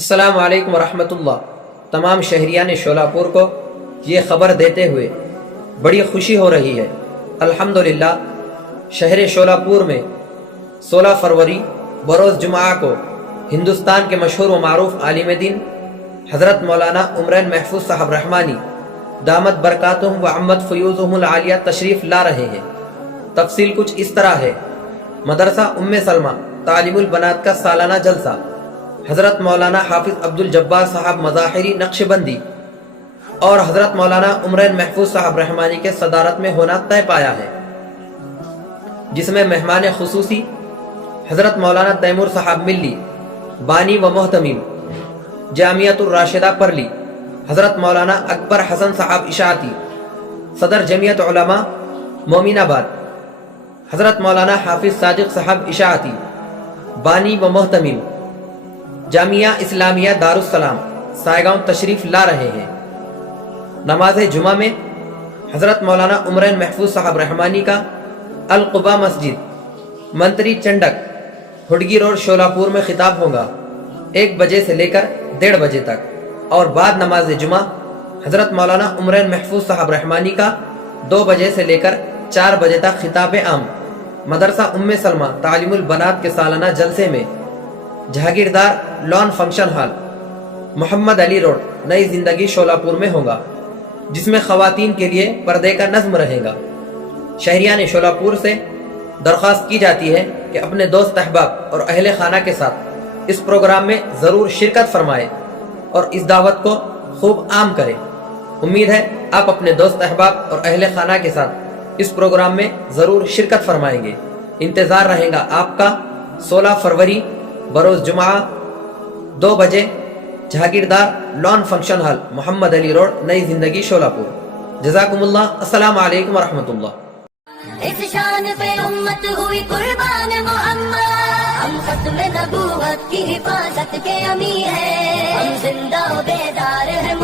السلام علیکم ورحمۃ اللہ۔ تمام شہریان شولاپور کو یہ خبر دیتے ہوئے بڑی خوشی ہو رہی ہے۔ الحمدللہ شہر شولاپور میں 16 فروری بروز جمعہ کو ہندوستان کے مشہور و معروف عالم دین حضرت مولانا عمرین محفوظ صاحب رحمانی دامت برکاتہم و عمت فیوزہم العالیہ تشریف لا رہے ہیں۔ تفصیل کچھ اس طرح ہے۔ مدرسہ ام سلمہ تعلیم البنات کا سالانہ جلسہ حضرت مولانا حافظ عبدالجبار صاحب مظاہری نقشبندی اور حضرت مولانا عمرین محفوظ صاحب رحمانی کے صدارت میں ہونا طے پایا ہے، جس میں مہمان خصوصی حضرت مولانا تیمور صاحب ملی بانی و محتمیم جامعۃ الراشدہ پرلی، حضرت مولانا اکبر حسن صاحب اشاعتی صدر جمعیت علماء مومن آباد، حضرت مولانا حافظ صادق صاحب اشاعتی بانی و محتمیم جامعہ اسلامیہ دارالسلام سائیگاؤں تشریف لا رہے ہیں۔ نماز جمعہ میں حضرت مولانا عمرین محفوظ صاحب رحمانی کا القبا مسجد منتری چنڈک ہڈگی روڈ شولاپور میں خطاب ہوگا 1 بجے سے لے کر 1:30 بجے تک، اور بعد نماز جمعہ حضرت مولانا عمرین محفوظ صاحب رحمانی کا 2 بجے سے لے کر 4 بجے تک خطاب عام مدرسہ ام سلمہ تعلیم البنات کے سالانہ جلسے میں جہانگیردار لان فنکشن ہال محمد علی روڈ نئی زندگی شولاپور میں ہوگا، جس میں خواتین کے لیے پردے کا نظم رہے گا۔ شہریان شولاپور سے درخواست کی جاتی ہے کہ اپنے دوست احباب اور اہل خانہ کے ساتھ اس پروگرام میں ضرور شرکت فرمائے اور اس دعوت کو خوب عام کرے۔ امید ہے آپ اپنے دوست احباب اور اہل خانہ کے ساتھ اس پروگرام میں ضرور شرکت فرمائیں گے۔ انتظار رہے گا آپ کا 16 فروری بروز جمعہ 2 بجے جہانگیردار لان فنکشن ہال محمد علی روڈ نئی زندگی شولاپور۔ جزاکم اللہ۔ السلام علیکم ورحمۃ اللہ۔ اس شان پہ امت ہوئی قربان محمد، ہم ختم نبوت کی حفاظت کے امی ہیں، ہم زندہ و بیدار ہیں